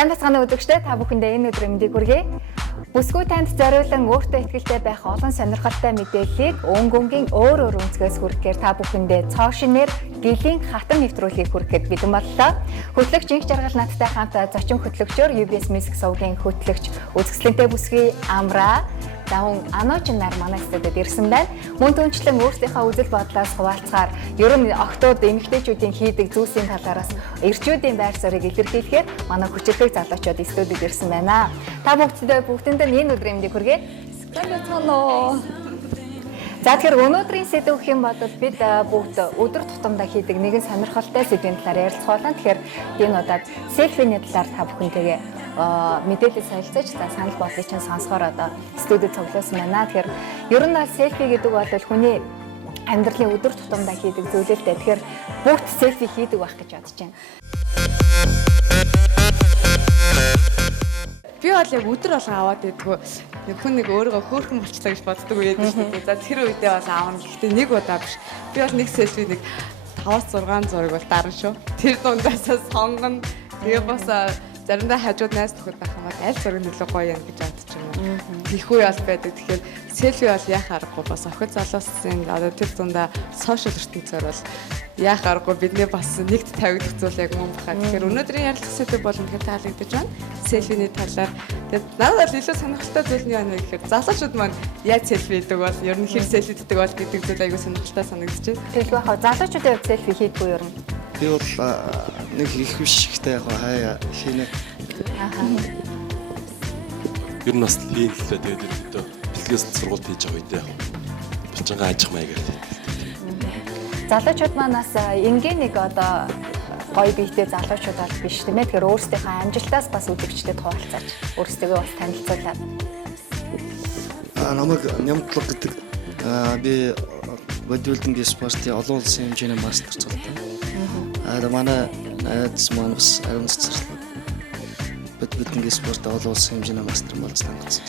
Сайн бацгааны үзэгчдээ та бүхэндээ энэ өдрийн мэндийг хүргэе. Бүсгүй танд зориулан өөртөө ихтэй байх олон сонирхолтой мэдээллийг өнгөнгийн өөр өнцгөөс хүргэхээр та бүхэндээ цоо шинээр гэлийн хатан нэвтрүүлгийг хүргэхэд бэлэн боллоо. Хөтлөгч Инх Жаргал надтай хамт зочин хөтлөгчөөр UBS Music сувгийн хөтлөгч үзэсгэлэнтэй бүсгүй Амра Даван Анооч нар манай студид ирсэн байна. Мөн түнчлэн өөрсдийнхөө үзэл бодлоос хуваалцахаар ер нь октод эмэгтэйчүүдийн хийдэг зүйлсийн талаараас эрчүүдийн байр суурийг илэрхийлэхээр манай хүчирхэг залуучууд студид ирсэн байна. Та бүгдэндээ энэ өдрийн мэндийг хүргэе. Скалцоно. За тэгэхээр өнөөдрийн сэдв гэх юм бол бид бүгд өдөр тутамдаа хийдэг нэгэн сонирхолтой сэдвийн талаар ярилцах болно. Тэгэхээр энэ удаад селфиний талаар та бүхэнтэйгээ мэдээлэл солилцож санал бодлыг чинь сонсохоор студид цуглуулсан байна. Тэгэхээр ер нь селфи гэдэг бол хүний амьдралын өдөр тутамдаа хийдэг зүйл л дээ. Тэгэхээр бүгд селфи хийдэг байх гэж бодож байна. Би бол яг өдөр болго аваад байдгүй. Хүн нэг өөрийгөө хөөрхөн болчлаа гэж боддог үед шүү дээ. За тэр үедээ бас аавна. Гэхдээ нэг удаа биш. Би бол нэг селфи нэг 5-6 зураг бол дарна шүү. Тэр дундаас сонгоно. Тэгээ бас заримдаа хажууд найз нөхөд байх юм бол аль зураг нөлөө гоё юм гэж бодож байна. Их үе бол байдаг. Тэгэхээр селфи бол яах аргагүй бас охид залуусын одоо тэр дундаа сошиал ертөнцөөр бол яах аргагүй бидний бас нэгт тавигдах зүйл яг мөн баха. Тэгэхээр өнөөдрийн ярилцах сэдв бол үнэхээр таалагдаж байна. Селфиний талаар. Тэгээд надад бол илүү сонирхолтой зүйл нь яа гэхээр залуучууд маань яаж селфи хийдэг бол ер нь хэр селфи хийдэг бол гэдэг зүйл аягүй сонирхолтой санагдаж байна. Тэгэл баха залуучуудын хувьд селфи хийдэггүй ер нь. Би бол нэг их биш ихтэй яг хаяа хийнэ. Ер нь бас хийн л дээ тэгээд ерөөдөө бэлгээс сургууль хийж байгаа үедээ бичингаа ажих маягаар. Залуучууд манаас энгийн нэг одоо гоё биетэй залуучууд бол биш тийм ээ. Тэгэхээр өөрсдийнхөө амжилтаас бас үзэгчдэд хуваалцаач. Өөрсдөө бас танилцуулаад. Намайг Нямтлаг гэдэг би бодибилдингийн спортын олон улсын хэмжээний мастер цолтой. Манай найз маань бас ариун цэцэрлэг бодибилдингийн спортын олон улсын хэмжээний мастер болж тангацсан.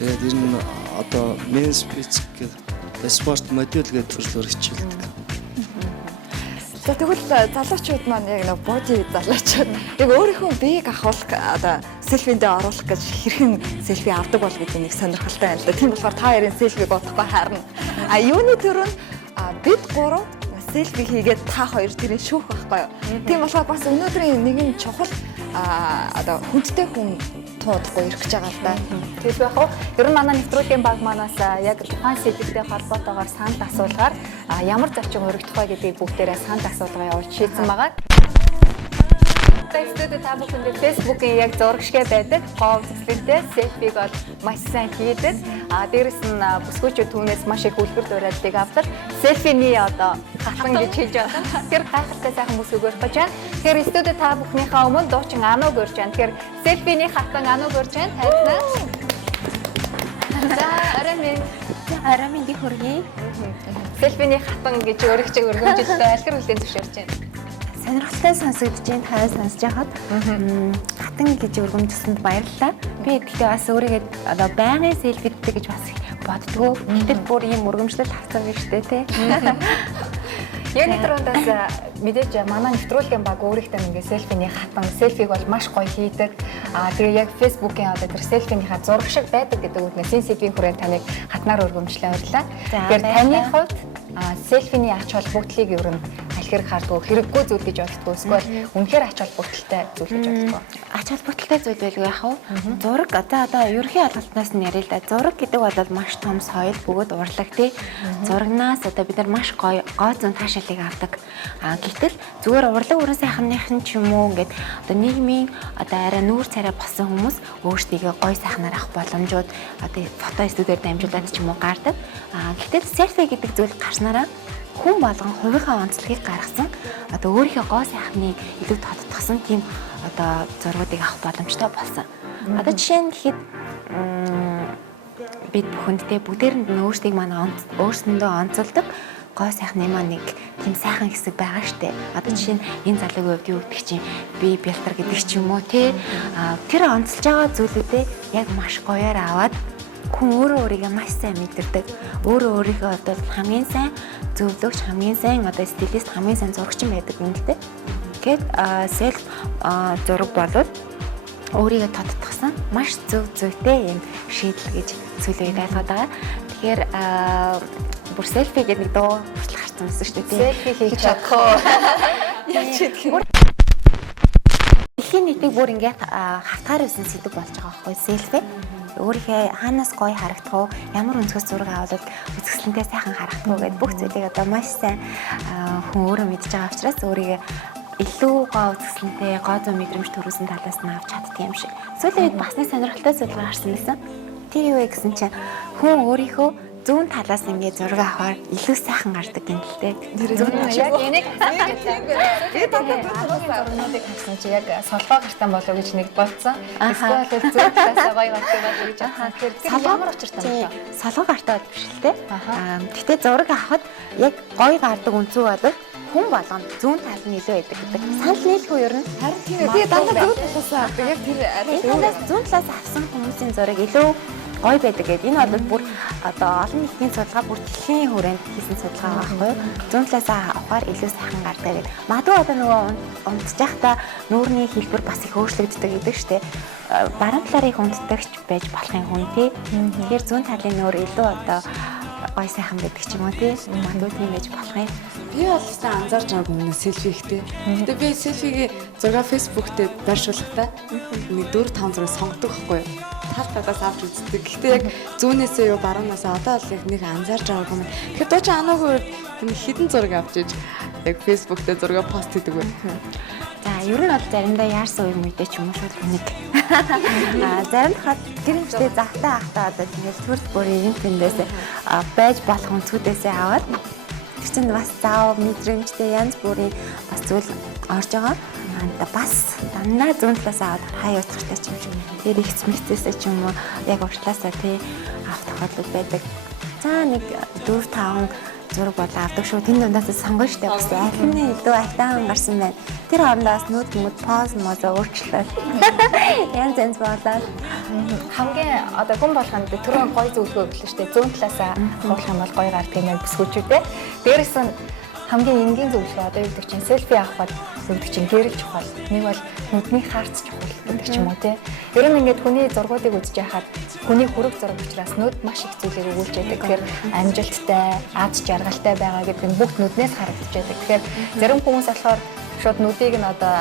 Тэгээд ер нь одоо менс физик гэдэг спорт модель гэдэг төрлөөр хичээлдэг. За тэгвэл залуучууд маань яг нэг боди залуучууд яг өөрийнхөө биеийг ахуулах одоо селфиндээ оруулах гэж хэрхэн селфи авдаг бол гэдэг нэг сонирхолтой байна л да. Тийм болохоор та хоёрын селфиг бодохгүй харна. Юуны төрөнд бид гурав селфи хийгээд та хоёр тэрийг шүүх байхгүй юу? Тийм болохоор бас өнөөдрийн нэгэн чухал одоо хүндтэй хүн туудахгүй ирэх гэж байгаа л да. Тэгвэл яг хөө ер нь манай нэвтрүүлгийн баг манаас яг тухайн сэдвтэй холбоотойгоор санал асуулгаар ямар зочин өргөдөх вэ гэдгийг бүгдээрээ санал асуулгаа явуулж шийдсэн байгаа. Студид та бүхэндээ Facebook-ийн яг зураг шиг байдаг. Гоо үзэсгэлэнтэй селфиг бол маш сайн хийдэг. Дээрэс нь бүсгүйчүүд түүнээс маш их үлгэр дуурайлтыг авдаг. Селфиний одоо хатан гэж хэлж байгаа. Тэр гайхалтай сайхан бүс өгөх гэж байна. Тэгэхээр студид та бүхнийхээ өмнө дуучин Аног өрж байна. Тэгэхээр селфиний хатан Аног өрж байна. Тайлбар. За арамын ди хөргий. Селфиний хатан гэж өргөж өргөмжлөлтөө алхар хүлээн зөвшөөрч байна. Сонирхолтой сонсогдож байна. Та сонсож байхад хатан гэж өргөмжсөнд баярлалаа. Би гэхдээ бас өөрийгөө одоо байнгын селфитэй гэж бас боддгоо. Гэтэл бүр ийм өргөмжлөл авсан гэж штэ тий. Яг нэг төрөндөөс мэдээж манай нэвтрүүлгийн баг өөрийнхөө ингээ селфиний хатан селфиг бол маш гоё хийдэг. Тэгээ яг Facebook-ийн одоо тэр селфинийхаа зураг шиг байдаг гэдэг үгнээс энэ сэдвийн хүрээнд таныг хатнаар өргөмжлөө баярлалаа. Тэгэхээр таны хувьд селфиний ач холбогдлыг ер нь хэрэг хардгуу хэрэггүй зүйл гэж боддгоо эсвэл үнэхээр ач холбогдолтой зүйл гэж боддгоо. Ач холбогдолтой зүйл байлгүй яах вэ? Зураг одоо ерөнхий алгалтнаас нь яриа л да. Зураг гэдэг бол маш том соёл бөгөөд урлаг тий. Зурагнаас одоо бид нар маш гоё зүүн таашаалыг авдаг. Гэтэл зүгээр урлаг өрөн сайхныхын ч юм уу ингээд одоо нийгмийн одоо арай нүүр царай болсон хүмүүс өөрсдийгөө гоё сайхнаар авах боломжууд одоо фото студиор дамжуулаад ч юм уу гардаг. Гэтэл селфи гэдэг зүйл гарснараа хүн болгон хувийнхаа онцлогийг гаргасан одоо өөрийнхөө гоо сайхны илүү тодтгсон тийм одоо зургуудыг авах боломжтой болсон. Одоо жишээ нь гэхэд бид бүхэндээ бүгдээрэнд нь өөрсдийг маань өөрсөндөө онцолдог гоо сайхны маань нэг тийм сайхан хэсэг байгаа штэ. Одоо жишээ нь энэ залуугийн хувьд юу гэдэг чинь би бэлтар гэдэг ч юм уу тий. Тэр онцолж байгаа зүйлүүдээ яг маш гоёор аваад хүн өөрөө өөрийгөө маш сайн мэдэрдэг. Өөрөө өөрийгөө одоо хамгийн сайн зөвлөгч, хамгийн сайн одоо стилист, хамгийн сайн зурагч байдаг юм л дээ. Тэгээд селф зураг болоод өөрийгөө тодтгосон маш зөв зүйтэй юм шийдэл гэж сүүлийн үед ойлгоод байгаа. Тэгэхээр бүр селфи гэдэг нэг дуу хүртэл гарсан байсан шүү дээ. Селфи хийж чадах. Яаж хийдэг юм? Дэлхийн нийтийг бүр ингээд хатгаар байсан сэдв болж байгаа байхгүй селфи. Өөрийнхөө хаанаас гоё харагдах уу, ямар өнцгөөс зураг аваад үзэсгэлэнтэй сайхан харагдах уу гэдэг бүх зүйлийг одоо маш сайн хүн өөрөө мэдж байгаа учраас өөрийгөө илүү гоо үзэсгэлэнтэй, гоо зөө мэдрэмж төрүүлсэн талаас нь авч чаддаг юм шиг. Сүүлийн үед бас нэг сонирхолтой зүйл гарсан байсан. Тэр юу вэ гэсэн чинь хүн өөрийнхөө зүүн талаас ингээд зураг авахаар илүү сайхан гардаг юм л дээ. Яг энийг зургуудыг харсан чи яг солгоо гартан болов гэж нэг болцсон. Эсвэл зүүн талаас гоё гардаг болов гэж бодсон. Тэгэхээр ямар учиртай юм бэ? Солгоо гартаад биш л дээ. Гэхдээ зураг авахад яг гоё гардаг үнцүү болов хүн болгонд зүүн тал нь илүү байдаг гэдэг. Санал нийлгүй юу? Харин тийм ээ. Би дандаа зүүн талаас авдаг. Яг тэр зүүн талаас авсан хүмүүсийн зураг илүү гоё байдаг гэдэг. Энэ бол бүр одоо олон нийтийн судалгаа бүр дэлхийн хүрээнд хийсэн судалгаа байхгүй юу? Зүүн талаас авахаар илүү сайхан гардаг гэдэг. Магадгүй одоо нөгөө унтж байхдаа нүүрний хэлбэр бас их өөрчлөгддөг гэдэг шүү дээ. Баруун талаар их унтдагч байж болох юм хүн тий. Тэгэхээр зүүн талын нүүр илүү одоо гоё сайхан байдаг ч юм уу тий. Магадгүй тийм байж болох юм. Би бол хэвээр анзаарч байгааг өмнө селфи ихтэй. Гэтэ би селфигийн зураг Facebook дээр байршуулахдаа нэг 4-5 зураг сонгодог байхгүй юу? Тал талаас авч үздэг. Гэтэ яг зүүнээсээ юу баруунасаа одоо л яг нэг анзаарч байгааг өмнө. Тэгэхээр дууч анаагүй тийм хідэн зураг авч иж яг Facebook дээр зураг пост хийдэг бай. За ер нь бол заримдаа яарсан үе мэдээ ч юм уу шууд нэг. Заримд хад гэрэмжтэй захтаа ахтаа одоо тэгэл төрөл бүрийн эвентэндээс байж болох өнцгүүдээсээ аваад тэр чинь бас заав мэдрэмжтэй янз бүрийн бас зүйл орж байгаа. Бас дандаа зүүн талаас аваад хаяа утгартай ч юм шиг. Тэр их мэцээсээ ч юм уу яг уртлаасаа тий авах тохиолдол байдаг. За нэг 4-5 зураг болоо авдаг шүү. Тэн дундаас сонгоно штэ бас аль нь илүү айтаан гарсан байна. Тэр хоорондоо нүүд нүд поз мозоо өөрчлөлөө. Янз болоод хамгийн одоо хүн болгонд түрүүн гоё зөвлөгөө өглөө штэ. Зүүн талаасаа болох юм бол гоё гардаг юм бүсгүүчүүдээ. Дээрээс нь хамгийн энгийн зөвлөгөө одоо юу гэдэг чинь селфи авах гэдэг чинь гэрэл чухал. Нэг бол нүдний хаарц чухал гэдэг ч юм уу тий. Ер нь ингээд хүний зургуудыг үзэж байхад хүний хүрэг зураг учраас нүд маш их зүйлийг өгүүлж байдаг. Тэгэхээр амжилттай, аз жаргалтай байгаа гэдэг нь бүгд нүднээс харагдаж байдаг. Тэгэхээр зарим хүмүүс болохоор шууд нүдийг нь одоо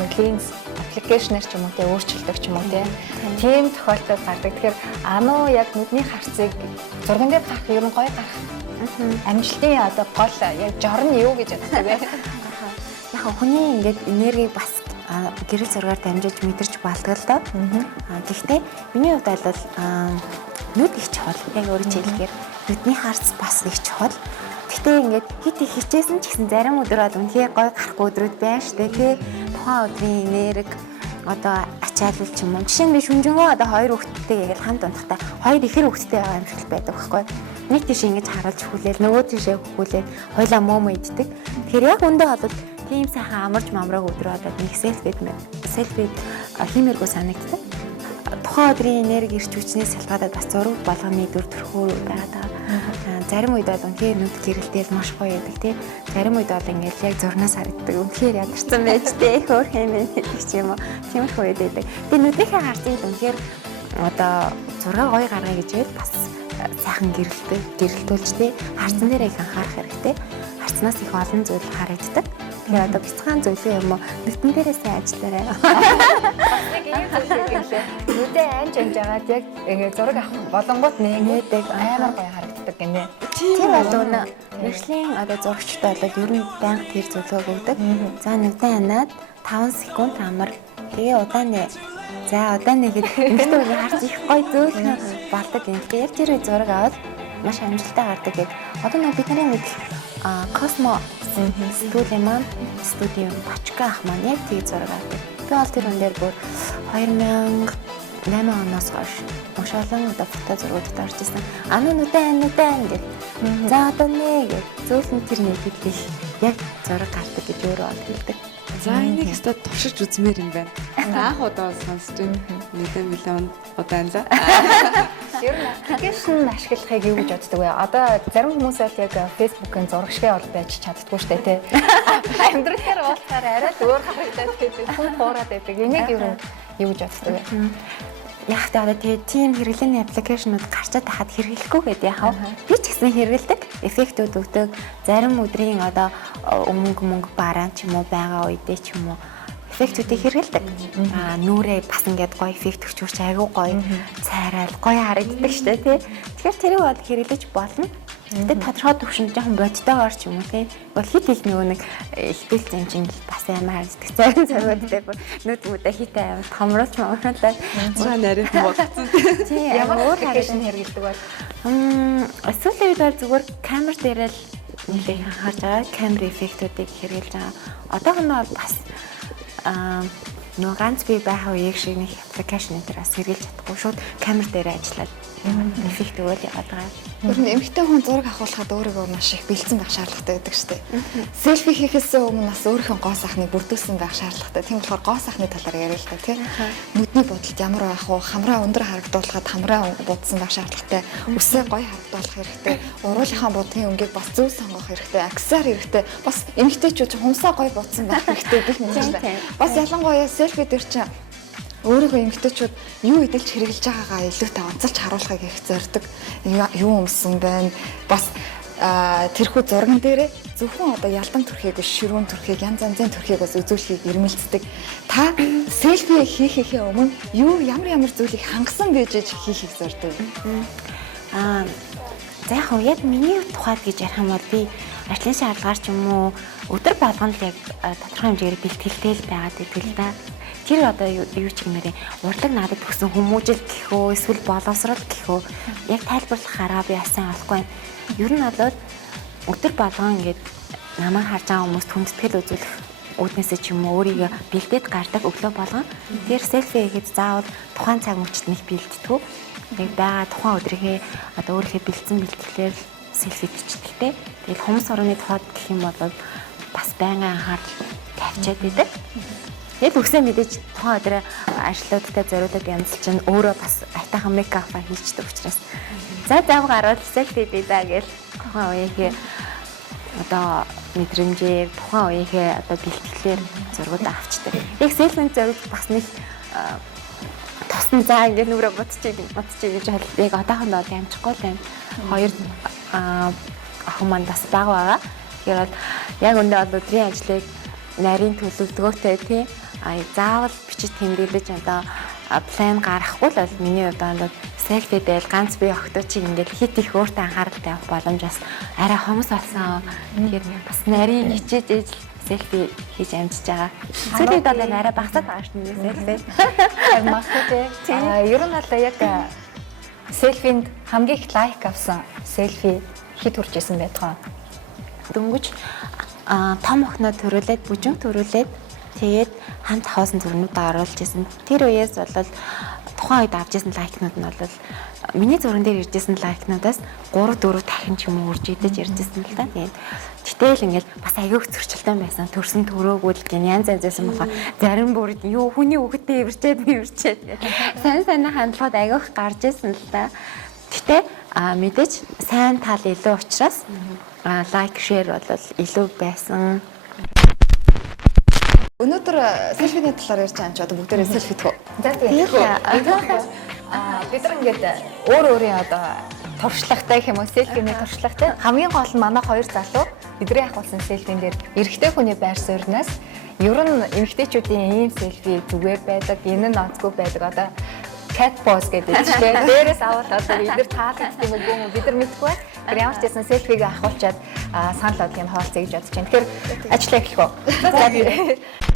нэг линз аппликейшнээр ч юм уу тий өөрчилдөг ч юм уу тий. Тийм тохиолдол гардаг. Тэгэхээр ануу яг нүдний харцыг зурган дээр гарах ер нь гоё гарах. Амжилтын одоо гол яг жор нь юу гэж боддог вэ? Яг хүний ингээд энергийг бас гэрэл зургаар дамжиж мэдэрч болдог л доо. Гэхдээ миний хувьд бол нүд их чухал. Яг өөрөөр хэлбэл нүдний харц бас их чухал. Гэхдээ ингээд хит их хичээсэн ч гэсэн зарим өдөр бол үнэхээр гоё гарахгүй өдрүүд байна шүү дээ тий. Тухайн өдрийн энерги одоо ачаалал ч юм уу. Жишээ нь би шүнжэнгөө одоо 2 хүүхэдтэй яг хамт унтахтаа 2 ихэр хүүхэдтэй байгаа юм шиг байдаг байхгүй. Нэг тийш ингэж харуулж хүлээл нөгөө тийшээ хүлээл хойлоо мөөмө иддэг. Тэгэхээр яг өндөө болоод тийм сайхан амарч мамрааг өдрөө болоод нэг селфи хиймээргүй санагддаг. Тухайн өдрийн энерги ирч хүчнээс шалтгаалаад бас зураг болгоны дүр төрхөө байгаа. Зарим үед бол үнхээр нүд гэрэлтэл маш гоё байдаг тий. Зарим үед бол ингээл яг зурнаас харагддаг. Үнхээр ядарсан байж тий. Хөөр хэмээн гэдэг ч юм уу. Тиймэрхүү үед байдаг. Тэгээ нүднийхээ харцыг үнхээр одоо зураг гоё гаргая гэж байл бас сайхан гэрэлтүүлж тий. Харцан дээр их анхаарах хэрэгтэй. Харцнаас их олон зүйл харагддаг. Тэгэхээр одоо бяцхан зөвлөө юм уу? Нүдэн дээрээ сайн ажиллаарай. Нэг ийм зүйлийг хэлээ. Нүдээ анж жагаад яг зураг авах болонгууд нээдэг амар гоё харагддаг гинэ. Тэр бол өнө мэржлийн одоо зурагчтай болоод ер нь байнга тэр зөвлөгөө өгдөг. За нүдэн ханаад 5 секунд амар. Тэгээ удааны. За удааны гэдэг эмэгтэй хүний харц их гоё зөөлхөн болдог юм. Тэгэхээр тэр зураг аваад маш амжилттай гардаг гэдэг. Одоо нэг бидний нэг Космо студийн маань студийн Бачка ах маань яг тийм зураг авдаг. Би бол тэр хүн дээр бүр 2008 оноос хойш маш олон одоо фото зургуудад орж ирсэн. Нүдэн гэх. За одоо нэг зөөлхөн тэр нэгэд яг зураг гардаг гэж өөрөө боддог. За энийг өстө туршиж үзмээр юм байна. Анх удаа сонсож байна. Мэдээ миллион удаа анзаа. Ер нь аппликейшн ашиглахыг юу гэж боддог вэ? Одоо зарим хүмүүс бол яг Facebook-ын зураг шигээ бол байж чаддгүй шүү дээ, тий. Амьдрал дээр болохоор арай л өөр харагдаад байдаг. Хүн хуураад байдаг. Энийг ер нь юу гэж боддог вэ? Яг тэ одоо тийм хэрэглээний аппликейшнууд гарчаад тахад хэрэглэхгүй гэдэг яхав. Би ч гэсэн хэрэглэдэг. Эффектүүд өгдөг. Зарим өдрийн одоо мөнгө бараан ч юм уу байгаа үедээ ч юм уу эффектүүдийг хэрэглэдэг. Нүрээ бас ингээд гоё эффект өгчүүрч айгүй гоё цайраал гоё харагддаг штэ тий. Тэгэхээр тэрийг бол хэрэглэж болно. Тэгээд тодорхой төвшөнд жоохон бодтойгоор ч юм уу тий. Хит их нөгөө нэг ихтэй чинь бас амар харагддаг. Зарим цагуудтай нүд мүдэ хитээ амар томруулж мамруулаад цаа нарийнх болгоцсон. тий. Ямар аппликейшн хэрэглэдэг бол эсвэл үед бол зүгээр камер дээр л нэлээд харж байгаа камер эффектүүдийг хэрэглэж байгаа. Одоохондоо бас нөгөө ганц би байх үеиг шиг нэг аппликейшн дээр бас хэрэглэж чадахгүй шууд камер дээр ажиллаад эффект өгөөл яваад байгаа. Ер нь эмэгтэй хүн зураг авахлахад өөрийгөө маш их бэлдсэн байх шаардлагатай байдаг шүү дээ. Селфи хийхээс өмнө бас өөрийнхөө гоо сайхныг бүрдүүлсэн байх шаардлагатай. Тийм болохоор гоо сайхны талаар яриа л та тий. Нүдний бодолд ямар байх вэ? Хамраа өндөр харагдуулахад хамраа будсан байх шаардлагатай. Үсээ гоё харагдуулах хэрэгтэй. Уруулынхаа будгийн өнгийг бас зөв сонгох хэрэгтэй. Аксессуар хэрэгтэй. Бас эмэгтэйчүүд хумсаа гоё будсан байх хэрэгтэй гэх мэтчлээ. Бас ялангуяа селфи дээр чинь өөрийнхөө эмэгтэйчүүд юу эдэлж хэрэгжилж байгаагаа илүүтэй онцолж харуулахыг их зорддог. Юу өмсөн байна. Бас тэрхүү зурган дээрээ зөвхөн одоо ялдан төрхийг, ширүүн төрхийг, янз янзын төрхийг бас үзүүлэхийг ирмэлцдэг. Та селфи хийхээ өмнө ямар зүйлийг хангасан байж хийхийг зорддог. За яг миний тухайд гэж ярих юм бол би ажлын шаардлагаар ч юм уу өдөр болгоно л яг тодорхой хэмжээгээр бэлтгэлтэй л байгаад байдаг л да. Тэр одоо юу ч гэмээрээ урлаг надад төгсөн хүмүүжил гэхөө эсвэл боловсрал гэхөө яг тайлбарлахаараа би ассан олохгүй. Ер нь бол өдөр болгон ингээд намайг харж байгаа хүмүүст хүндэтгэл үзүүлэх үүднээсээ ч юм уу өөрийгөө бэлдээд гардаг өглөө болгон тэр селфи хийхэд заавал тухайн цаг мөчид нэг бэлддэг. Яг байгаа тухайн өдрийнхээ одоо өөрийнхөө бэлдсэн бэлтгэлээр селфи бичдэгтэй. Тэгэл хүмүүс орны тухайд гэх юм бол бас байнгын анхаарал тавьчаад байдаг. Тэгэл үсээ мэдээж тухайн өдрөө ажлуудтай зориулаад янзлж чинь өөрөө бас айтайхан мейкап хийчдэг учраас за гараад селфи дийдаа гэж тухайн үеийнхээ одоо мэдрэмжээр тухайн үеийнхээ одоо бэлтгэлээр зургууд авчдаг. Яг селфинд зураг бас нэг тосн заа ингээд нүрэ бодчих гэж бол яг одоохондоо амжихгүй л байна. Хоёр охин маань бас байгаа. Тэгэхээр бол яг өндөө бол өдрийн ажлыг нарийн төлөвлөгөөтэй тий заавал бичиж тэмдэглэж одоо план гаргахгүй л бол миний удаанд селфи дээр ганц бие охточиг ингээд хит их өөртөө анхааралтай авах боломж бас арай хомс болсон. Тэгэхээр бас нарийн хичээж ээж селфи хийж амжиж байгаа. Сүүлийн бол арай багсаад байгаа шүү дээ селфи. магадгүй тий. Ер нь бол яг селфинд хамгийн их лайк авсан селфи хэд хүрч исэн байдгаа. Дөнгөж том охиноо төрүүлээд бүжин төрүүлээд тэгээд хамт хоосон зурнуудаа оруулж исэн. Тэр үеэс бол тухайн үед авч исэн лайкнууд нь бол миний зурган дээр ирж исэн лайкнуудаас 3-4 дахин ч юм уу үрж идэж ирж исэн л да. Тэгээд гэтэл ингээл бас аягүй зөрчилтэй байсан. Төрсөн төрөөгөл гин янз янзсэн болохоор зарим бүр юу хүний үгтэй ивэрчээд сайн хандлагууд аягүй гарч исэн л да. Гэтэ мэдээж сайн тал илүү учраас лайк шеэр бол илүү байсан. Өнөөдөр селфиний талаар ярьж байгаа юм чи одоо бүгдээрээ селфи тгөө. За тэгээд бид нар ингээд өөрийн одоо туршлагатай гэх юм уу селфиний туршлагатай хамгийн гол нь манай хоёр залуу бидний авахсан селфин дээр эрэгтэй хүний байр суурьнаас ер нь эмэгтэйчүүдийн ийм селфи зүгээр байдаг, энэ нь онцгүй байдаг. Одоо cat pose гэдэг чинь дээрээс аваад одоо эдгээр таалагдсан юм уу бид нар мэдгүй. Тэр ямар ч гэсэн селфиг авахулчаад санал бодлыг нь хаалцъя гэж бодож байна. Тэгэхээр ажиллаа эхлэх үү? За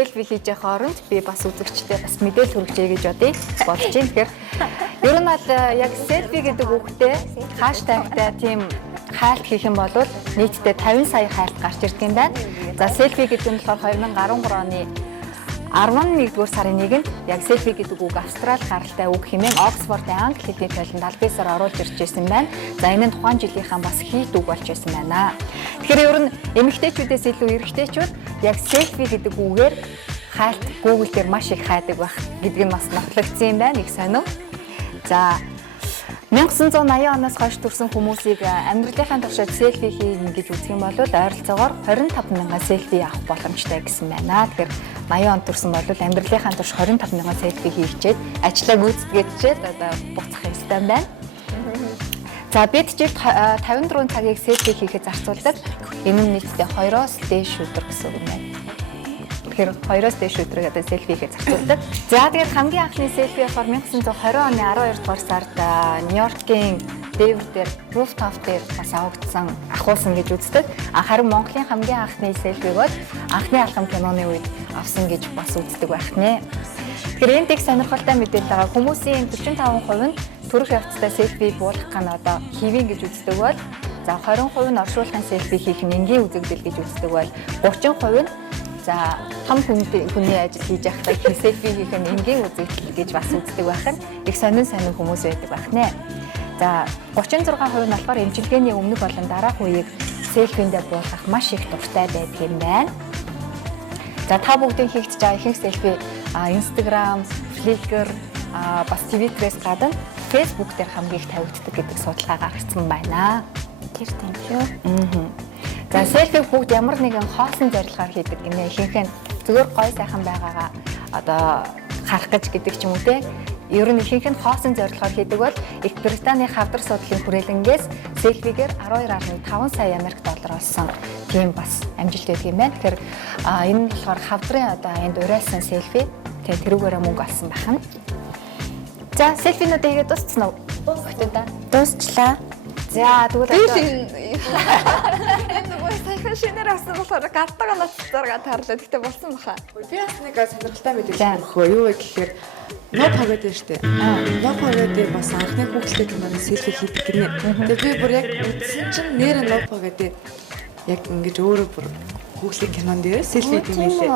селфи хийж явах оронд би бас үзэгчтэй бас мэдээлэл хүргэжээ гэж бодож байна. Тэгэхээр Ер нь бол яг селфи гэдэг үгтэй хаштагтай тийм хайлт хийх юм бол нийтдээ 50 сая хайлт гарч ирдэг юм байна. За селфи гэдэг нь болохоор 2013 оны 11-р сарын 1-нд яг селфи гэдэг үг Австрали гаралтай үг хэмээн Оксфордын англи хэлний толинд албасаар оруулж ирж байсан байна. За энэ нь тухайн жилийнхаа бас хийт үг болж байсан байна. Тэгэхээр ер нь эмэгтэйчүүдээс илүү эрэгтэйчүүд яг селфи гэдэг үгээр хайлт Google дээр маш их хайдаг байх гэдг нь бас нотлогдсон юм байна. Их сонирв. За 1980 оноос хойш төрсэн хүмүүсийг амьдралынхаа туршид селфи хийнэ гэж үзэх юм бол ойролцоогоор 25,000 селфи авах боломжтой гэсэн байна. Тэгэхээр 80 онд төрсэн бол амьдралынхаа турш 25,000 селфи хийчихэд ажлаа гүйцэтгээчээд одоо буцах ёстой байна. За бид жилд 54 цагийг селфи хийхэд зарцуулдаг. Энэ нь нийтдээ 2-оос дээш өдөр гэсэн үг юм байна. Тэгэхээр 2-оос дээш өдрөг одоо селфи хийхэд зарцуулдаг. За тэгээд хамгийн анхны селфи болохоор 1920 оны 12 дугаар сард Нью-Йоркийн Дэвэр дээр rooftop дээр бас авагдсан ахуулсан гэж үздэг. Харин Монголын хамгийн анхны селфиг бол анхны алхам киноны үед авсан гэж бас үздэг байх нэ. Тэгэхээр энэ дэг сонирхолтой мэдээлэл байгаа. Хүмүүсийн 45% нь төрөх явцдаа селфи буулгах гана одоо хийвэн гэж үздэг бол за 20% нь оршуулгын селфи хийх нь энгийн үзэгдэл гэж үздэг бол 30% нь за том хүний ажил хийж байхдаа селфи хийх нь энгийн үзэгдэл гэж бас үздэг байх нь их сонин хүмүүс байдаг байх нэ. За 36% нь болохоор эмчилгээний өмнөх болон дараах үеийг селфиндээ буулгах маш их дуртай байдаг юм байна. За та бүгдийн хийгдэж байгаа ихэнх селфи Instagram, Flickr, бас Twitter-ээс гадна Facebook дээр хамгийн их тавигддаг гэдэг судалгаа гаргасан байна. Тэр тийм шүү. За селфи бүгд ямар нэгэн хоосон зорилгоор хийдэг гинэ. Ихэнх нь зөвхөн гой сайхан байгаагаа одоо харах гэж гэдэг ч юм уу те. Ер нь ихэнх нь хоосон зорилгоор хийдэг бол Их Британий хавдар судлалын хүрээлэнгээс селфигээр 12.5 сая Америк доллар олсон. Тийм бас амжилт байдаг юм байна. Тэгэхээр энэ нь болохоор хавдрын одоо энд урайлсан селфи. Тэгээ тэрүүгээрээ мөнгө олсон байна. За селфинуудаа хийгээд дууссан уу? Дуусчлаа. За тэгвэл энэ нөгөө сайхан шинээр авсан болохоор гартагаа ноцторгаа тарлаа. Гэтэ болсон баха. Би бас нэг сонирхолтой мэдээлэл өгөх юу вэ гэхээр Ноп хагаад байна штэ. Ноп хагаад бас анхны хүүхэлтэй киноны селфи хийдэг гинэ. Тэгээ би бүр яг үзсэн чинь нэр Ноп хагаад яг ингэж өөрөө бүр хүүхлийн кинонд дээр селфи хиймэлээ.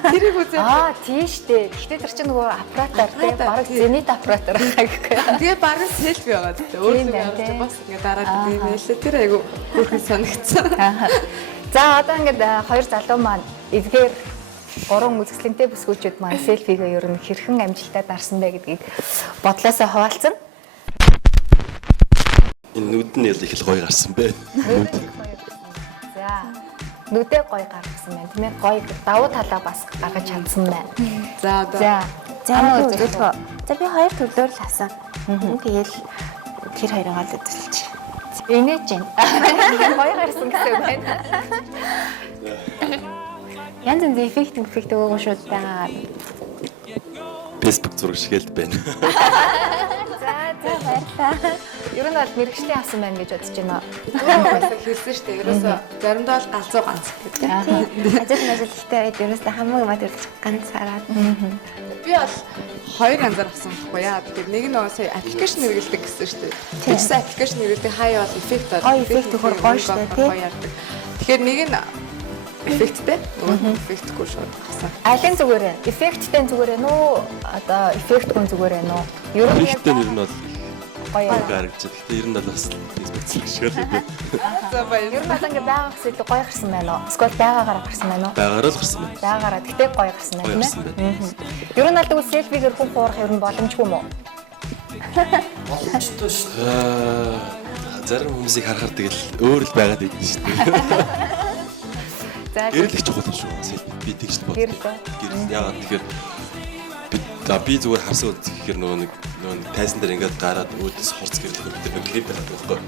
Тэрийг үзээ. Тийм штэ. Гэхдээ тэр чинь нөгөө аппаратаар тийм бараг зенит аппаратаар байгаа гэхгүй. Тэгээ бараг селфи байгаа гэдэг. Өөрөө бас ингэ дараад хиймэлээ. Тэр айгу хүүхэн санагдсан. За одоо ингээд хоёр залуу маань эдгээр 3 үзэсгэлэнтэй бүсгүүчүүд маань селфигээ ер нь хэрхэн амжилттай дарсан бэ гэдгийг бодлоосоо хуваалцсан. Энэ нүд нь их л гоё гарсан бэ. За нүдээ гоё гаргасан байна. Тийм ээ гоё давуу талаа бас гаргаж чадсан байна. За одоо За би хоёр төрлөөр л хасан. Тэгэл тэр хоёроо л үзүүлж. Инээж чинь. Гоё гарсан гэсэн үг байна. Янз бүрийн эффект өгөөгүй шүү дээ. Facebook зураг шиг л байна. За баярлалаа. Ер нь бол мэрэгчлийн авсан байна гэж бодож байна. өөрөө хэлсэн шүү дээ. Ерөөсө заримдаа бол ганцуу ганц гэдэг. Ажил ихтэй үед ерөөсөө хамаагүй мат ганц хараад. Би бол хоёр ганцаар авсан байхгүй яа. Тэгээд нэг нь сая аппликейшн хэрэглэдэг гэсэн шүү дээ. Тэгсэн аппликейшн хэрэглэдэг хай бол эффект бол эффект өгөхөр гоё шүү дээ тий. Тэгэхээр нэг нь эффекттэй, эффектгүй шүү хасан. Алин зүгээр ээ? Эффекттэй зүгээр ээ нөө одоо эффектгүй зүгээр ээ нөө? Ер нь Ихтэй нэр нь бол гоё гаргаж. Гэхдээ ер нь бол бас Facebook зэрэг шиг л байна. За баяр. Ер нь бол ингээ байгаа гэсэн гоё гарсан байна уу? Эсвэл байгаагаар гарсан байна уу? Байгаараа л гарсан байна. Байгаараа гэтээ гоё гарсан байна тийм ээ. Ер нь бол тэгвэл селфигээр хүн хуурах ер нь боломжгүй юм уу? Боломжтой шүү дээ. Зарим хүмүүсийг харахаар тэгэл өөр л байгаад идэв шүү дээ. За Гэрэл их чухал юм шүү. Би тэгж л Гэрэл бодлоо. Гэрэл яагаад тэгэхээр би зүгээр харсан үзэхээр нөгөө нэг тайсан дээр ингээд гараад өөдөөс хорц гэрэл өгдөг нэг клип байдаг байхгүй.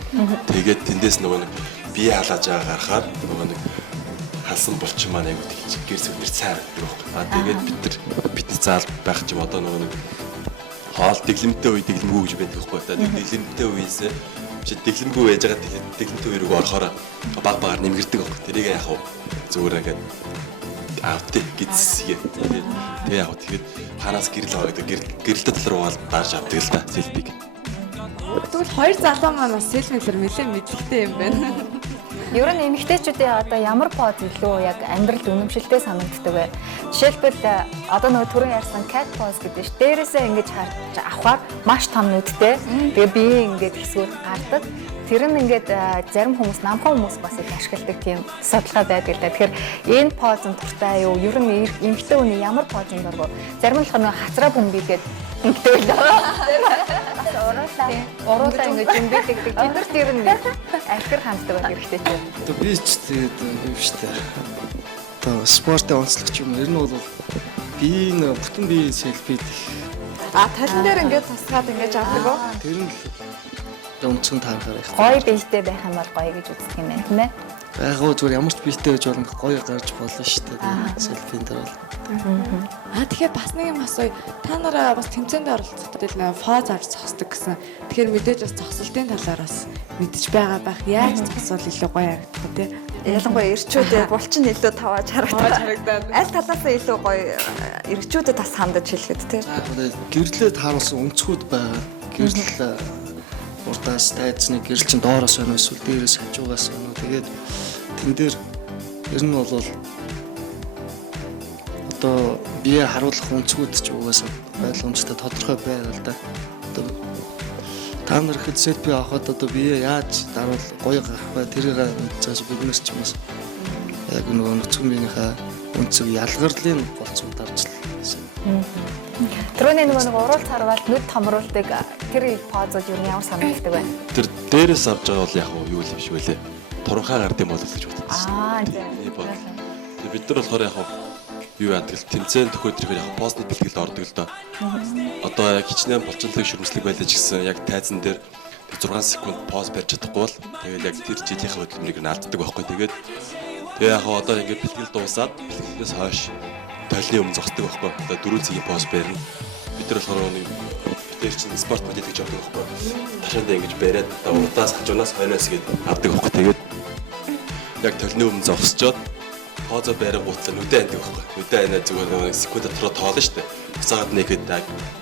Тэгээд тэндээс нөгөө нэг бие халааж байгаа гарахаар нөгөө нэг халсан булчин маань аягүй тэгж гэрс өдөр цаар байдаг байхгүй. Тэгээд бидний заал байх ч юм одоо нөгөө нэг хоол дэглэмтэй үе дэглэмгүй гэж байдаг байхгүй. Тэгээд дэглэмтэй үеэсээ чи дэглэмгүй байж байгаа дэглэмтэй үе рүү орохоор баг багаар нэмгэрдэг байхгүй. Тэрийг яах вэ? Зүгээр ингээд авт гизсгээ. Тэгээ яг тэгээд ханаас гэрэл аваад гэрэлтэй тал руу гал дарж авдаг л да селфиг. Тэгвэл хоёр залуу маань бас селфилэр нэлээд мэдлэгтэй юм байна. Ер нь эмэгтэйчүүдийн одоо ямар поз илүү яг амьдралд үнэмшилтэй санагддаг вэ? Жишээлбэл одоо нөгөө түрүүн ярьсан cat pose гэдэг ш. Дээрээсээ ингэж харж авахаар маш том нүдтэй. Тэгээ бие ингэж хэсгүүд гардаг. Тэр нь ингээд зарим хүмүүс, намхан хүмүүс бас их ашигладаг тийм судалгаа байдаг л да. Тэгэхээр энэ поз нь дуртай юу? Ер нь эмэгтэй хүний ямар поз нь дургу? Зарим нь нөгөө хацраа бөмбөгээд ингэдэг л да. Уруулаа ингэж бөмбөдөг. Тэдэрт ер нь архир ханддаг байх хэрэгтэй ч юм. Одоо би ч тэгээд юм шүү дээ. Одоо спортын онцлог юм. Ер нь бол биеийн бүтэн биеийн селфи Талан дээр ингээд тусгаад ингэж авдаг уу? тэр нь өнцгөн таарахаар их. Гоё биетэй байх юм бол гоё гэж үздэг юм байна, тийм ээ. Яг гоо зүгээр ямар ч биетэй байж болно гоё гарч болно шүү дээ. Селфийн дээр бол. Тэгэхээр бас нэг юм асууя. Та нараа бас тэмцээнд оролцоход нэг фоз авч зогсдог гэсэн. Тэгэхээр мэдээж бас зогсолтын талаар бас мэдж байгаа байх. Яаж зогсвол илүү гоё харагдах вэ те? Ялангуяа ирчүүдээ булчин илүү тавааж харагдаад. Аль талаасаа илүү гоё ирчүүдэд бас хандаж хэлэхэд те. Гэрлээд харуулсан өнцгүүд байгаа. Гэрэл урдаас тайцны гэрэл чин доороос байна эсвэл дээрээс хажуугаас байна. Тэгээд тэн дээр ер нь бол одоо бие харуулах өнцгүүд ч угаасаа ойлгомжтой тодорхой байга л да. Одоо та нар хэд селфи авахад одоо бие яаж даруул гоё гарах вэ? Тэрийг мэдчихээс бүгнээс ч юмс яг нөгөө нөхцөн биенийхээ өнцөг ялгарлын болцоо дарж л. Тэрний нөгөө уруулт харвал нүд томруулдаг тэр позууд юу ямар санагддаг вэ? Тэр дээрээс авч байгаа бол яг юу л юм шиг байлээ. Туранхай гард юм болов гэж бодсон. Тийм. Бид нар болохоор яг юу яадаг л тэмцээн төхөөдрөхөөр яг постны бэлтгэлд ордог л доо. Одоо яг хичнээн булчинлаг шүрмслэг байлаа ч гэсэн яг тайзан дээр 6 секунд поз барьж чадахгүй бол тэгэл яг тэр жилийнхээ хөдөлмөрийг нь алддаг байхгүй. Тэгээд тэгээ яг одоо ингээд бэлтгэл дуусаад бэлтгэлээс хойш толны өмнө зогсдог байхгүй. Одоо 4 цагийн поз барьна. Бид нар болохоор нэг бид чинь спорт модель гэж авдаг байхгүй. Ташаандаа ингэж бариад одоо урдаас хажуунаас хойноос гээд авдаг байхгүй. Тэгээд яг толны өмнө зогсчоод позо барингуутлаа нүдэ андаг байхгүй. Нүдэ анаа зүгээр нэг секунд дотроо тоолно шүү дээ. Буцаагаад нэгэд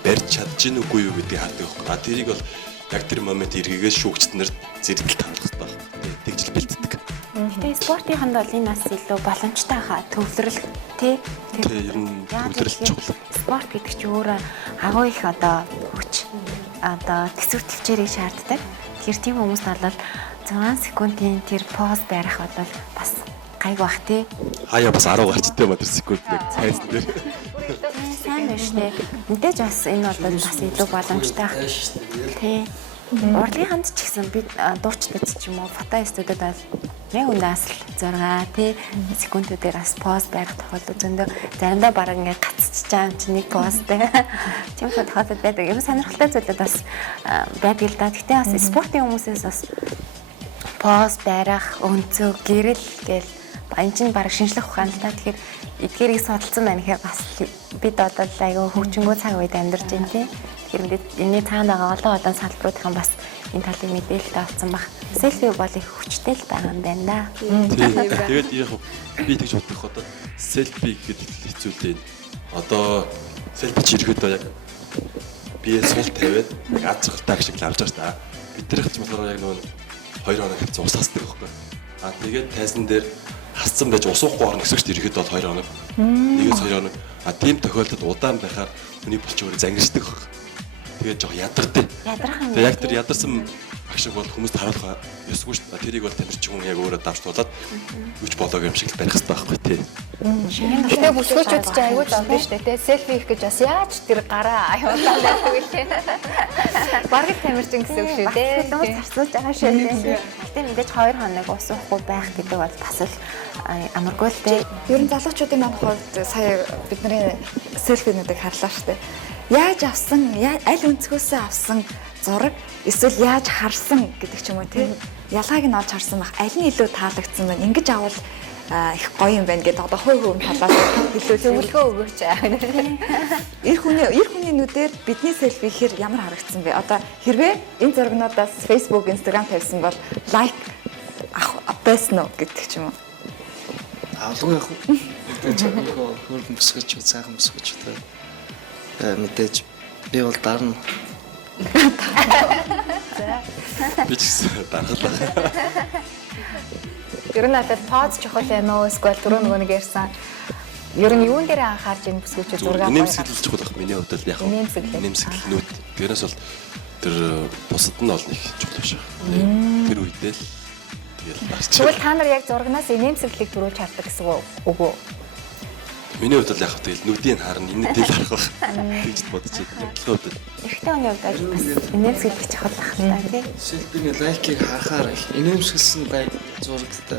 барьж чадчих нүггүй юу гэдгийг хардаг байхгүй. А тэрийг бол яг тэр момент эргээс шүүгчднэр зэрэгэл тавих хэрэгтэй байна. Тэгжил бэлддэг. Тэгээ спортын бол энэ бас илүү боломжтой хаа төвлөрөл тий. Тэгээ ер нь төвлөрөл чухал. Спорт гэдэг чинь өөрөө агуу их одоо хүч одоо төсөв төвчээрийг шаарддаг. Тэгэхээр тийм хүмүүс бол 6 секундын тэр поз барих бол бас гайг бах тий. Хаяа бас 10 гарчтай ба тэр секунд яг цайсан дээр. Сайн байна шүү дээ. Мэдээж бас энэ бол бас илүү боломжтой ах. Тий. Урлагийн хамт ч гэсэн би дуучдад ч юм уу фото студиуд бол нэг үндээс л 6 тий секундүүдээр бас поз барих тохиолдол зөндөө заримдаа бараг ингээд гацчих чам чи нэг позтэй. Тийм тохиолдол байдаг. Юм сонирхолтой зүйлүүд бас байдаг л да. Гэхдээ бас спортын хүмүүсээс бас поз барих, өнцөг, гэрэл гээл энэ чинь бараг шинжлэх ухаан л та. Тэгэхээр эдгээрийг судалсан байна гэхээр бас бид одоо айгүй хөгжингөө цаг үед амьдарч байна тий. Тэгэхээр энэний цаана байгаа олон салбаруудын бас энэ талыг мэдээлэлтэй олцсон баг. Селфи бол их хүчтэй л байгаа юм байна да. Тэгээд яг би тэгж бодох одоо селфи гэдэг хэцүү дээ. Одоо селфи ч ирэхэд яг бие сул тавиад аз жаргалтай шиг л авч байгаа та. Бид тэрх ч болохоор яг нөгөө 2 хоног хэвчээ ус хасдаг байхгүй. А тэгээд тайзан дээр хассан байж ус уухгүй орно гэсэн чинь ирэхэд бол 2 хоног. Нэгээс 2 хоног. А тийм тохиолдолд удаан байхаар хүний булчин өөрөө зангирчдаг байхгүй. Тэгээд жоо ядартай. Тэгээд яг тэр ядарсан багшиг бол хүмүүст харуулах ёсгүй шүү дээ. Тэрийг бол тамирчин хүн яг өөрөө давж туулаад юуч болоог юм шиг л барих хэрэгтэй байхгүй тий. Гэтэ бүсгүүчүүд ч аягүй зовлон шүү дээ. Селфи их гэж бас яаж тэр гараа аюулаа байдаг вэ тий. Бараг тамирчин гэсэн үг шүү дээ. Хүмүүс асууж байгаа шүү дээ. Гэтэ мэдээж 2 хоног ус уухгүй байх гэдэг бол бас л амаргүй л дээ. Ер нь залуучуудын маань хувьд сая бидний селфинуудыг харлаа шүү дээ. Яаж авсан, аль өнцгөөсөө авсан зураг эсвэл яаж харсан гэдэг ч юм уу тий. Ялгааг нь олж харсан байх. Аль нь илүү таалагдсан байна. Ингэж авал их гоё юм байна гэдэг одоо хувь талаас илүү зөвлөгөө өгөөч. Эр хүний нүдээр бидний селфи хэр ямар харагдсан бэ? Одоо хэрвээ энэ зургнуудаас Facebook, Instagram тавьсан бол лайк авах байсан уу гэдэг ч юм уу. Авалгүй яг хөргөн бүсгэж, цаахан бүсгэж мэдээж би бол дарна. Би ч гэсэн даргалаа. Ер нь надад поз чухал байна уу? Эсвэл түрүү нэг ярьсан. Ер нь юун дээр анхаарч энэ бүсгүүчүүд зураг авах. Нэмсэглэл чухал байх миний хувьд л яг нэмсэглэл нүүт. Тэрнээс бол тэр бусад нь бол нэг чухал биш байна. Тэр үедээ л тэгэл гарч. Тэгвэл та нар яг зурагнаас нэмсэглэлийг төрүүлж хардаг гэсэн үг үү? Миний хувьд л яг тэгэл нүдийг харна, энэ дээл харах байх. Тэгж бодож байна. Хувьд л. Эхтэй хүний хувьд бас нэмсэглэх чухал байх та тий. Селфиний лайкийг харахаар инээмсэглсэн лайк зурагт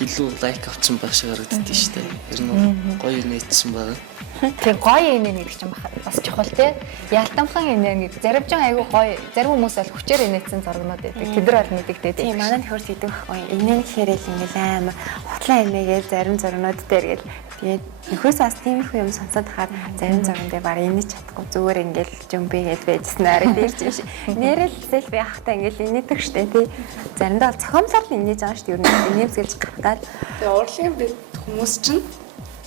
илүү лайк авсан байх шиг харагддаг шүү дээ. Ер нь гоё нээсэн байгаа. Тэгээ гоё инээ нэг чинь бас чухал тий. Ялтамхан инээ нэг заримжин айгүй гоё, зарим хүмүүс бол хүчээр инээсэн зурагнууд байдаг. Тэд нар бол мэдэгдээд байдаг. Тийм манай төхөрс гэдэг байхгүй. Инээ гэхээр л ингээл амар хутлаа инээгээл зарим зургнууд дээр гэл тэгээд нөхөөс бас тиймэрхүү юм сонсоод хаад зарим зурган дээр баг инээж чадахгүй зүгээр ингээл жумбигээд байжсэн арай дээрч биш. Нэрэл селфи авахтаа ингээл инээдэг штэ тий. Заримдаа бол цохомлол инээж байгаа штэ ер нь инээмсгэлж гаргаад. Тэгээ урлагийн бит хүмүүс чинь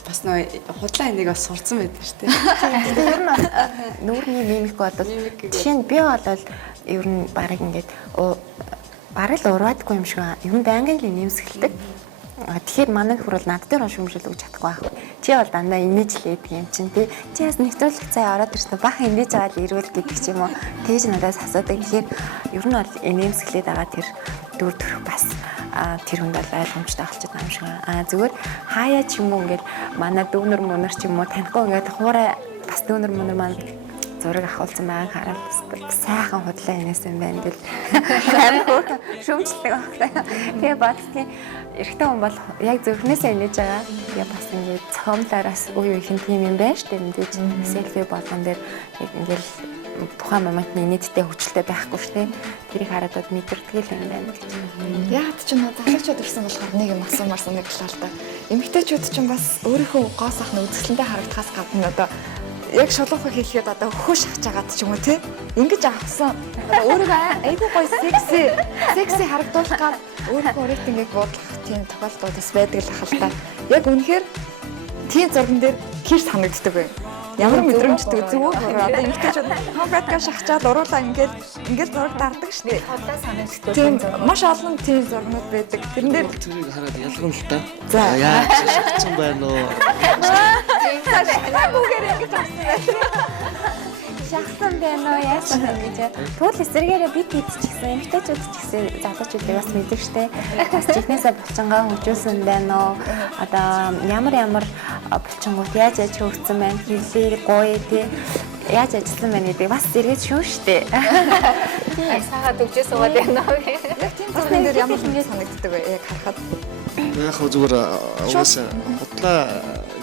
бас нөө худлаа энийг бас сурцсан байдаг шүү дээ. Тэгээ ер нь нүүрний мимик бодвол жишээ нь би болол ер нь барыг ингээд бараг л урваадгүй юм шиг ер нь байнгын л нэмсгэлдэг. Тэгэхээр манай нөхөр бол над дээр шүүмжил өгч чадахгүй байх. Чи бол дандаа инээж л байдаг юм чинь тий. Чи бас нэвтрүүлэх цай ороод ирсэн бах инээж аваад ирвэл гэдэг ч юм уу. Тэгж надаас асуудаг. Тэгэхээр ер нь бол нэмсгэлээд байгаа тэр дүр төрх бас тэр хүнд бол ойлгомжтой болчиход байгаа юм шиг. Зүгээр хаяа ч юм уу ингээд манай дүүнер мөнөр ч юм уу танихгүй ингээд хуурай бас дүүнер мөнөр маань зураг авахулсан байгааг хараад сайхан худлаа инээсэн байна гэл шүүмжлдэг байна. Тэгээ бодсон эрэгтэй хүн бол яг зүрхнээсээ инээж байгаа. Тэгээ бас ингээд цомлаараас үе үеийн тийм юм байна штэ мэдээж селфи болгон дээр ингээд тухайн моментны нийтдээ хөвчлөлтэй байхгүй штэ. Тэрийг хараад мэдэрдэг л юм байна гэж. Яг ч юм уу залуучууд ирсэн болохоор нэг юм асуумарсан нэг талаа л да. Эмэгтэйчүүд ч бас өөрийнхөө гоо сайхны үзэсгэлэнтэй харагдахаас гадна одоо яг шулуухыг хийхэд одоо хөөш хаж агаад ч юм уу тий. Ингэж авсан. Өөрийгөө айгүй гоё секси харагдуулах гад өөрийнхөө рейтингийг буудлах тийм тохиолдлууд бас байдаг л ахал та. Яг үнэхээр тийм зурган дээр хэр санагддаг вэ? Ямар мэдрэмжтэй зүгээр одоо эмэгтэйчүүд хоббатга шахчаад уруулаа ингээл зураг дардаг шүү дээ. Хотлоо санагддаг. Тийм маш олон тийм зургнууд байдаг. Тэрэн дээр Тэрийг хараад ялгана л та. За Яа шахсан байна уу? бүгээр ингэж авсан байна. Шахсан байна уу яасан гэж. Тэгвэл эсрэгээрээ бид хэд ч гэсэн эмэгтэйчүүд ч гэсэн залуучуудыг бас мэддэг штэ. Бас чихнээсээ булчингаа хөгжүүлсэн байна уу? Одоо ямар булчингууд яаж хөгжсөн байна? Хилээ гоё тий. Яаж ажилласан байна гэдэг бас зэрэгч шүү штэ. Сайхан төгжөө суугаад байна уу? Яг тийм зурган дээр ямар ингэ санагддаг вэ? Яг харахад Яг хөө зүгээр угаасаа хутлаа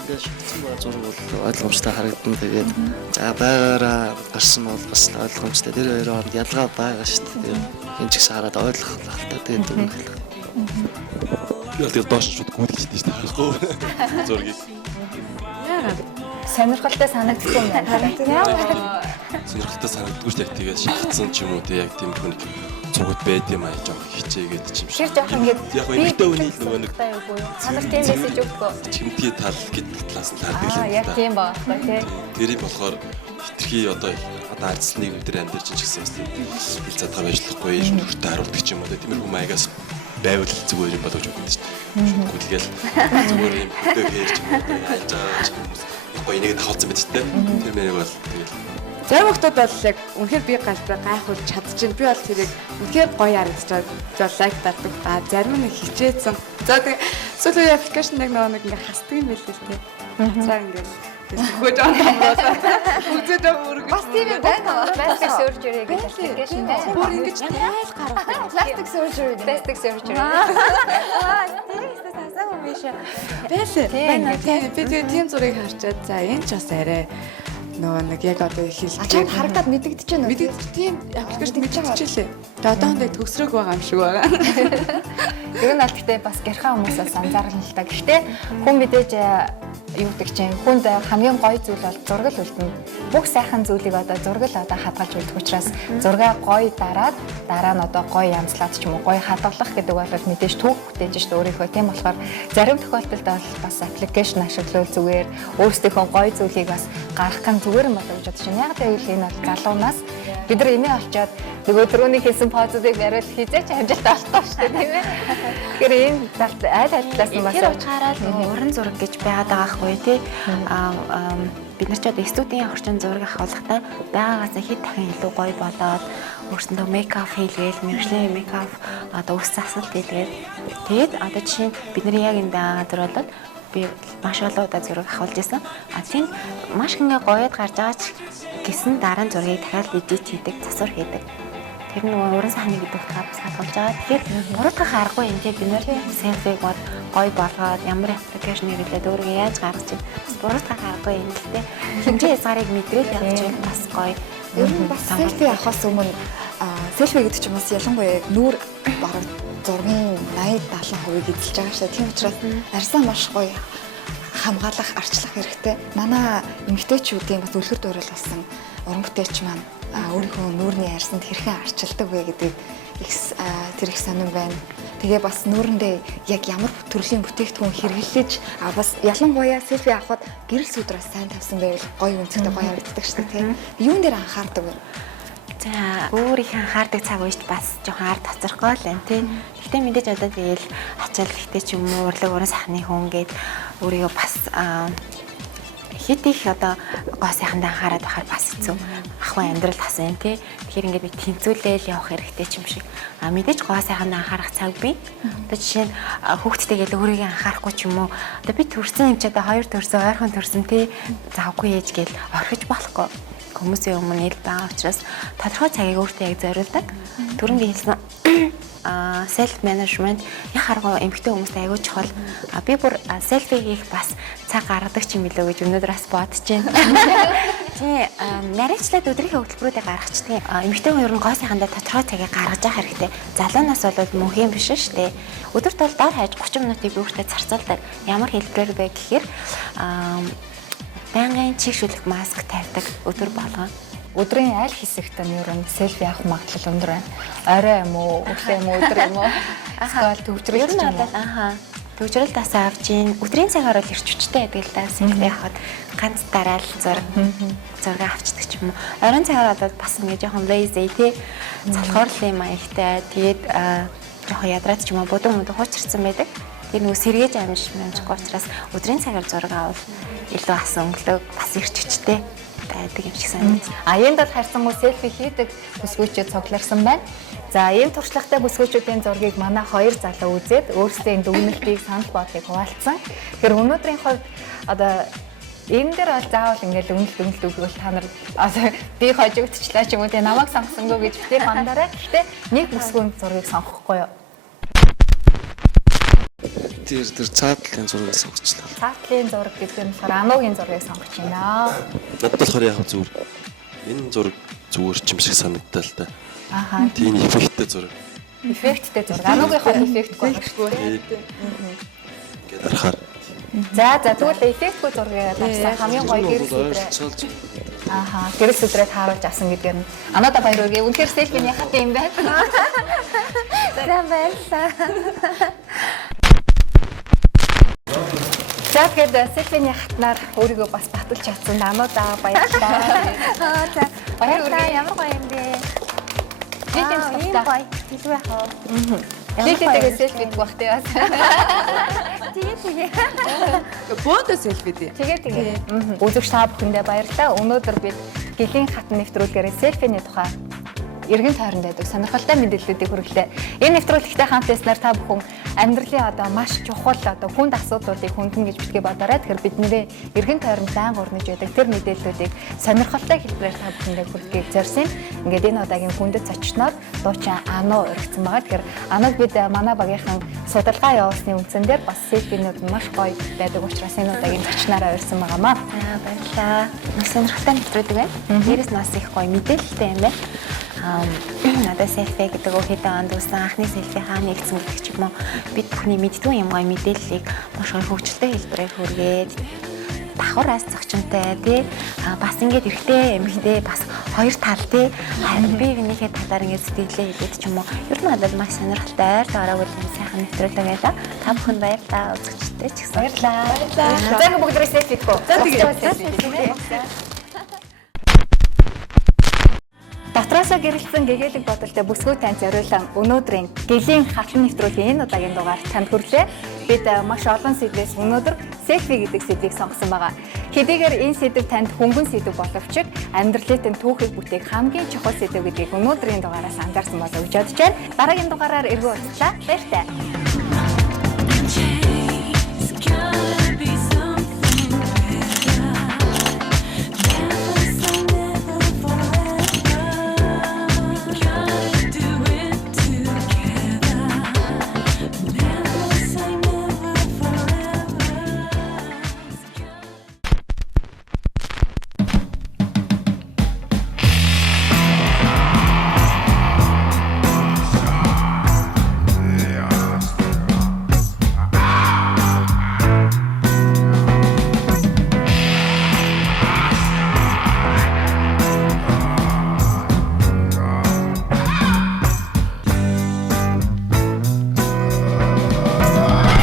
ингээд шигдсэн байгаа зураг бол ойлгомжтой харагдана. Тэгээд за байгаараа гарсан бол бас ойлгомжтой. Тэр хоёр хооронд ялгаа байгаа шүү дээ. Энэ ч гэсэн хараад ойлгох талтай. Тэгээд дүн. Яг тэгэл доош шууд гүйлчихсэн шүү дээ. Харахгүй зургийг. Сонирхолтой санагддаг юм байна. Сонирхолтой санагддаггүй шүү дээ. Тэгээд шахацсан ч юм уу тэг яг тийм хүн цугт байд юм аа жоох хичээгээд ч юм шиг. Тэр жоох ингээд яг эмэгтэй хүний нөгөө нэг та нар тийм мессеж өгдөгөө. чимтгий тал гэдэг талаас нь таардаг л Яг тийм баа тий. тэрийг болохоор хитрхи одоо ардлыг өдөр амьдарч ч гэсэн хэл задгаа байжлахгүй юм нөхөртэй харуулдаг ч юм уу тиймэрхүү маягаас байвал зүгээр юм болооч боддог шүү дээ. Гүйлгээл зүгээр юм хөтөө хийж хайж байгаа ч юм уу. Гоё нэг тавцсан байт дээ. Тэр мэрэг бол тэгэл Зарим хүмүүс бол яг үнэхээр би гайхуулж чадчихэв. Би бол тэрийг үнэхээр гоё харагдчихад лайк дардаг. Зарим нь хичээсэн. За тэгээ сүүл үеийн аппликейшн нэг ингээ хасдаг юм байл л тий. За ингээ хөөж амруулаа. Үзэж байгаа бас тийм юм байна уу? Plastic surgery гэдэг аппликейшн байна. бүр ингэж тайл гаргах. Plastic surgery. Plastic surgery. Тэрээс тасаагүй биш. Байна. Би тэгээ тийм зургийг харчаад за энэ ч бас арай нөгөө нэг яг одоо Ачаад хэлж харагдаад мэдэгдэж байна уу? мэдээд тийм аппликейшн гэж хичээлээ. Тэгээ одоохондоо төгсрөөг байгаа юм шиг байгаа. Ер нь аль гэхдээ бас гэрхэн хүмүүсээс анзаарна л та. Гэхдээ хүн мэдээж юу гэдэг чинь хүнд хамгийн гоё зүйл бол зураг л үлдэнэ. бүх сайхан зүйлийг одоо зураг л одоо хадгалж үлдэх учраас зургаа гоё дараа нь одоо гоё ямслаад ч юм уу гоё хадгалах гэдэг бол мэдээж түүх бүтээж шүү дээ өөрийнхөө. Тийм болохоор зарим тохиолдолд бол бас аппликейшн ашиглуул зүгээр өөрсдийнхөө гоё зүйлийг бас гаргах гэн зүгээр юм болоо гэж бодож байна. Яг гэвэл энэ бол залуунаас бид нар эмээ олчоод нөгөө түрүүний хийсэн позуудыг бариул хийжээч амжилттай болохгүй шүү дээ тийм ээ. Тэгэхээр энэ аль талаас нь бас хараад уран зураг гэж байгаад байгаа хгүй тий. Бид нар ч одоо студийн орчин зураг авахлахтаа байгаагаас хэд дахин илүү гоё болоод өөрсөндөө мейкап хийлгээл, мэргэжлийн мейкап одоо үс засалт хийлгээл. Тэгээд одоо жишээ нь бид нар яг энэ газар бол би маш олон удаа зураг авахулж исэн. Тийм маш гингээ гоёд гарч байгаа ч гэсэн дараа нь зургийг дахиад эдит хийдэг, засвар хийдэг. Тэр нөгөө уран сахны гэдэг утгаас хадгалж байгаа. Тэгэхээр буруутгах аргагүй юм тий бид нэр селфиг бол гоё болгоод ямар аппликейшн хэрэглээд өөрийгөө яаж гаргаж ийн бас буруутгах аргагүй юм л тий. Хинжээ хязгаарыг мэдрээд явж байгаа бас гоё. Ер нь бас селфи авахаас өмнө селфи гэдэг чинь бас ялангуяа нүүр бараг зургийн 80-70% эзэлж байгаа шүү. Тийм учраас арьсаа маш гоё хамгаалах, арчлах хэрэгтэй. Манай эмэгтэйчүүдийн бас үлгэр дуурайл болсон уран бүтээлч маань өөрийнхөө нүүрний арьсанд хэрхэн арчилдаг вэ гэдэг тэр их сонирн байна. Тэгээ бас нүүрэндээ яг ямар төрлийн бүтээгдэхүүн хэрэглэж бас ялангуяа селфи авахд гэрэл сүдрээс сайн тавьсан байвал гоё үнцгтэй гоё харагддаг шүү дээ тийм. Юун дээр анхаардаг вэ? За өөрийнхөө анхаардаг цаг үеч бас жоохон ард тацрахгүй л юм тийм. Гэхдээ мэдээж одоо тэгэл ачаал ихтэй ч юм уу урлаг уран сахны хүн гээд өөрийгөө бас хит их одоо гоо сайханд анхаарад байхаар бас хэцүү. Ахваа амьдрал хасан тий. Тэгэхээр ингээд би тэнцүүлээл явах хэрэгтэй ч юм шиг. Мэдээж гоо сайханд анхаарах цаг бий. Одоо жишээ нь хүүхдтэйгээ л өөрийгөө анхаарахгүй ч юм уу. Одоо би төрсөн юм чи одоо 2 төрсөн, ойрхон төрсөн тий. Завгүй ээж гээл орхиж болохгүй. Хүмүүсийн өмнө ил байгаа учраас тодорхой цагийг өөртөө яг зориулдаг. Түрүүний хэлсэн self management яг харгаа эмэгтэй хүмүүст аягүй чухал. Би бүр селфи хийх бас цаг гаргадаг ч юм билүү гэж өнөөдөр бас бодож байна. Тий, нарийнчлаад өдрийнхөө хөтөлбөрүүдээ гаргачдаг. Эмэгтэй хүн ер нь гоо сайхандаа тодорхой цагийг гаргаж явах хэрэгтэй. Залуунаас бол мөнх юм биш шүү дээ. Өдөрт бол дор хаяж 30 минутыг би өөртөө зарцуулдаг. Ямар хэлбэрээр вэ гэхээр байнгын чигшүүлэх маск тавьдаг өдөр болгон. Өдрийн аль хэсэгт нь ер нь селфи авах магадлал өндөр байна. Орой юм уу, өглөө юм уу, өдөр юм уу? Эсвэл төвчрөл ч юм уу? Төвчрөл тасаа авч ийн. Өдрийн цагаар бол ирч хүчтэй байдаг л да. Селфи авахд ганц дараал зураг авчдаг ч юм уу. Оройн цагаар бол бас ингэ жоохон lazy тий. Залхуурлын маягтай. Тэгээд жоохон ядраад ч юм уу будуу хуучирсан байдаг. Тэр нөгөө сэргээж амжихгүй учраас өдрийн цагаар зураг авал илүү асан өнгөлөг бас ирч хүчтэй байдаг юм шиг санагдав. Энд бол харьцан муу селфи хийдэг бүсгүйчүүд цугларсан байна. За энэ туршлагатай бүсгүйчүүдийн зургийг манай хоёр залуу үзээд өөрсдөө энэ дүгнэлтийг санал бодлыг хуваалцсан. Тэгэхээр өнөөдрийн хувьд одоо энэ дээр бол заавал ингээл үнэлт өгвөл та нар би хожигдчихлаа ч юм уу те намайг сонгосонгүй гэж битээ бандаарай. Гэхдээ нэг бүсгүйн зургийг сонгохгүй юу? Тэр цаатлын зургийг сонгочлаа. Цаатлын зураг гэдэг нь болохоор ануугийн зургийг сонгож байна. Надад болохоор яг зүгээр энэ зураг зүгээр ч юм шиг санагдтал та. Ахаа. Тийм эффекттэй зураг. Эффекттэй зураг. Ануугийнхаа эффектгүй байна шүү дээ. Ингээд арахаар. За тэгвэл эффектгүй зургийг авсан хамгийн гоё гэрэл сүдрээ. Ахаа. Гэрэл сүдрээ тааруулж авсан гэдэг нь Анада баяр үргээ. Үнэхээр селфиний хатан юм байна. Сайн байлаа. За тэгээд селфиний хатнаар өөрийгөө бас баталж чадсан Анада баярлалаа. За баярлалаа. Ямар гоё юм бэ? Лидийн гоё. Илүү яах вэ? Лидитэйгээ селфи идэх бах тий бас. Тэгээ. Бөөдөө селфи дээ. Тэгээ. Үзэгч та бүхэндээ баярлалаа. Өнөөдөр бид гэлийн хатан нэвтрүүлгээр селфиний тухай эргэн тойронд байдаг сонирхолтой мэдээллүүдийг хүргэлээ. Энэ нэвтрүүлэгтэй хамт байснаар та бүхэн амьдралын одоо маш чухал одоо хүнд асуудлуудыг хөндлөн гэж битгий бодоорой. Тэгэхээр бидний эргэн тойронд байнга урнаж байдаг тэр мэдээллүүдийг сонирхолтой хэлбэрээр та бүхэндээ хүргэхийг зорьсон. Ингээд энэ удаагийн хүндэт зочноор дуучин Ану өргөцсөн байгаа. Тэгэхээр Ануг бид манай багийнхан судалгаа явуулсны үндсэн дээр бас селфинууд маш гоё байдаг учраас энэ удаагийн зочнороо урьсан байгаамаа. Баярлалаа. Маш сонирхолтой нэвтрүүлэг байна. Дээрээс нь бас их гоё мэдээлэлтэй юм байна. Надад селфи гэдэг хэдэн онд үүсэн анхны селфи хаана нэгдсэн гэдэг ч юм уу бид бүхний мэддгүй юм гоё мэдээллийг маш гоё хөгжилтэй хэлбэрээр хүргээд давхар ас зохчонтой тий бас ингээд эрэгтэй эмэгтэй бас хоёр тал тий би бинийхээ талаар ингээд сэтгэлээ хэлээд ч юм уу ер нь бол маш сонирхолтой ойр таараа үл сайхан нэвтрүүлэг байлаа. Та бүхэнд баярлалаа үзэгчтэй ч гэсэн баярлалаа. За бүгд селфи хийх үү? За тэгээ. Дотроосоо гэрэлсэн гэгээлэг бодолтой бүсгүй танд зориулан өнөөдрийн гэлийн хатан нэвтрүүлгийн энэ удаагийн дугаар танд хүрлээ. Бид маш олон сэдвээс өнөөдөр селфи гэдэг сэдвийг сонгосон байгаа. Хэдийгээр энэ сэдв танд хөнгөн сэдв боловч амьдралын түүхийг бүтээх хамгийн чухал сэдв гэдгийг өнөөдрийн дугаараас анзаарсан болов гэж бодож байна. Дараагийн дугаараар эргүү уулзлаа. Баяртай.